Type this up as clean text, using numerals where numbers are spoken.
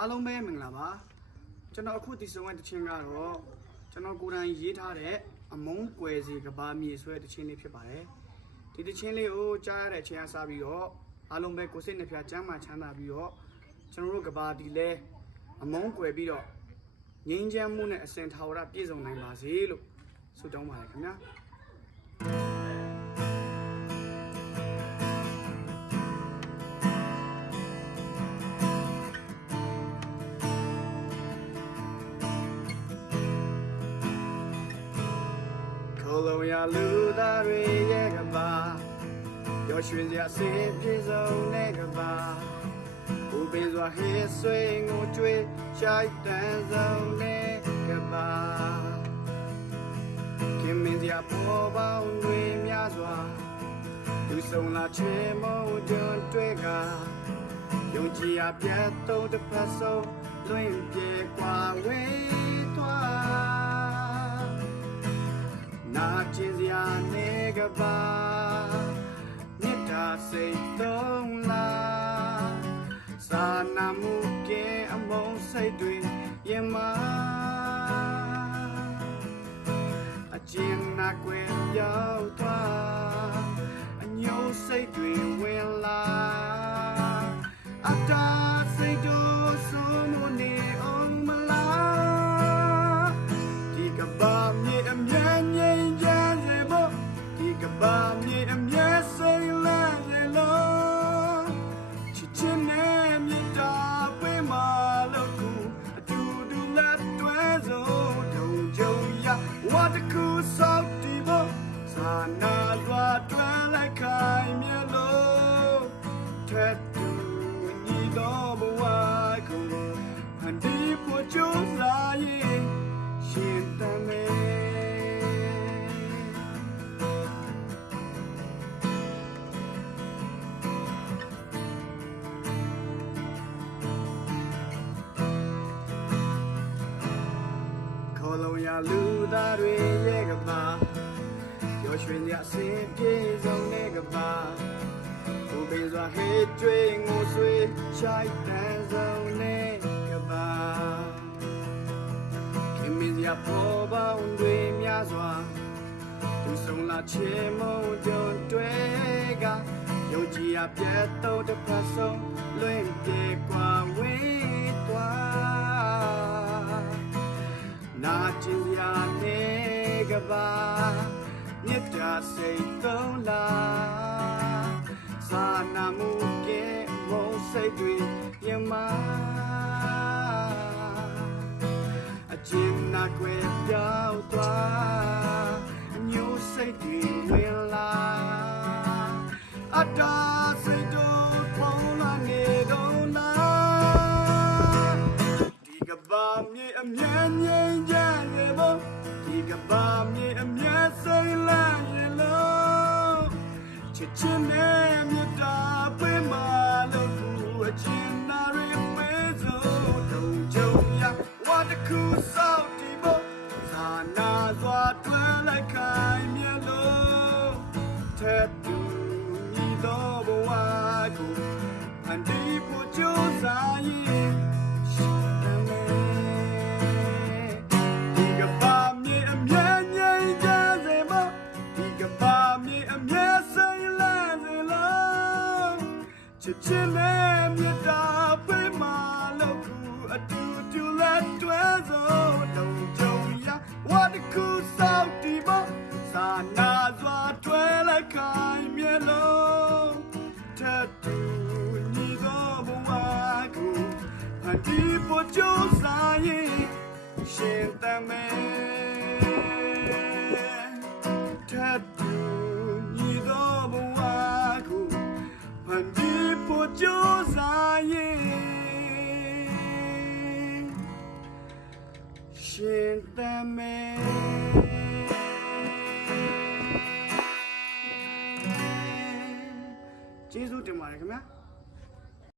အားလုံးပဲမင်္ဂလာပါကျွန်တော်အခုဒီဆုံးတဲ့တခြင်းကတော့ကျွန်တော်ကိုယ်တိုင်ရေးထားတဲ့အမုန်းကွယ်စီကဘာမြေဆိုတဲ့တခြင်းလေးဖြစ်ပါတယ်ဒီတခြင်းလေးကိုကြားရတဲ့အချိန်အစားပြီးတော့အားလုံးပဲကိုယ်စိတ်နှပြချမ်းသာချမ်းသာပြီးတော့ကျွန်တော်တို့ကဘာဒီလဲအမုန်းကွယ်ပြီးတော့ငြိမ်းချမ်းမှုနဲ့အစဉ်ထာဝရပြည့်စုံနိုင်ပါစေလို့ဆုတောင်းပါတယ်ခင်ဗျာလုံးရလူသားတွေရဲ့ကဘာရောရွှင်စရာအစင်ပြေဆုံးတဲ့ကဘာဘူပင်စွာဟေးဆွေငိုကြွေးရှိုက်တန်ဆုံးတဲ့ကဘာခင်မင်းစရာပေါ်ပေါင်းတွေများစွာလူဆုံးလာချေမုန်းတွန်းတွေ့ကယုံကြည်ရပြတ်သုံးတစ်ဖက်ဆုံးလွင်ပြေကွာဝေးသွားနာကျင်စရာနေကပါမြတ်တာစိတ်သုံးလားစာနာမှုကဲအမုန်းစိတ်တွေရင်မာအကျဉ်းနာကွယ်ရောက်သွားအညို့စိတ်တွေဝင်လာအတားစိတ်တို့ဆုံးမနေအောင်မလားဒီကဘာမြေအမြဲငြိမ်းချမ်းစေဖို့ဒီကဘာမြေအမြဲစိတ်လန်းစေလို့ချစ်ချင်းနဲ့မြေတာပေးမလို့ကူအတူတူလက်တွဲစိုးဒုံကြုံရဝတ်တကူစောက်ဒီဖို့စာနာစွာတွဲလိုက်ခိုင်မြလို့ထက်တူညီတော်ဘဝကိုဟန်ဒီဖို့ကြိုးစားရင်ရှင်တမဲခေါ်လုံးရလူသားတွေရဲ့ကဘာရောရွှင်ရအစင်ပြေဆုံးတဲ့ကဘာဘူပင်စွာဟေးကျွေးငိုဆွေးရှိုက်တန်ဆုံးတဲ့ကဘာခင်မင်းစရာပေါ်ပေါင်းတွေများစွာသူဆုံးလာချေမုန်းတွန်းတွေ့ကယုံကြည်ရပြတ်တော့တစ်ဖက်ဆုံးလွင်ပြေကွာဝေးသွားနာကျင်စရာနေကဘာမြတ်တာစိတ်သုံးလားစာနာမှုကဲမုန်းစိတ်တွေရင်မာအကျဉ်းနာကွယ်ပြောင်းသွားအညို့စိတ်တွေဝင်လာအတားစိတ်တို့ပုံလာနေတော့လားဒီကဘာမြေအမြဲငြိမ်းချမ်းစေဖို့ဒီကဘာမြေအမြဲစိတ်လန်းစေလို့ချစ်ချင်းနဲ့မြတ်တာပေးမလို့ကူအချင်းနာရပေးစိုးဒုံကြုံရဝတ်တကူစောက်ဒီဖို့သာနာစွာတွဲလိုက်ခိုင်မြလို့ထက်တူညီတော်ဘဝကိုဖန်တီးဖို့ကြိုးစားရင်ချစ်ချင်းနဲ့မြတ်တာပေးမလို့ကူအတူတူလက်တွဲစိုးဒုံကြုံရဝတ်တကူစောက်ဒီဖို့စာနာစွာတွဲလိုက်ခိုင်မြလို့ထက်တူညီသောဘဝကိုဖန်တီးဖို့ကြိုးစားရင်ရှင်တမဲထက်တူညီသောဘဝကိုဖန်တီးဖို့ကြိုးစားရင်ရှင်တမဲ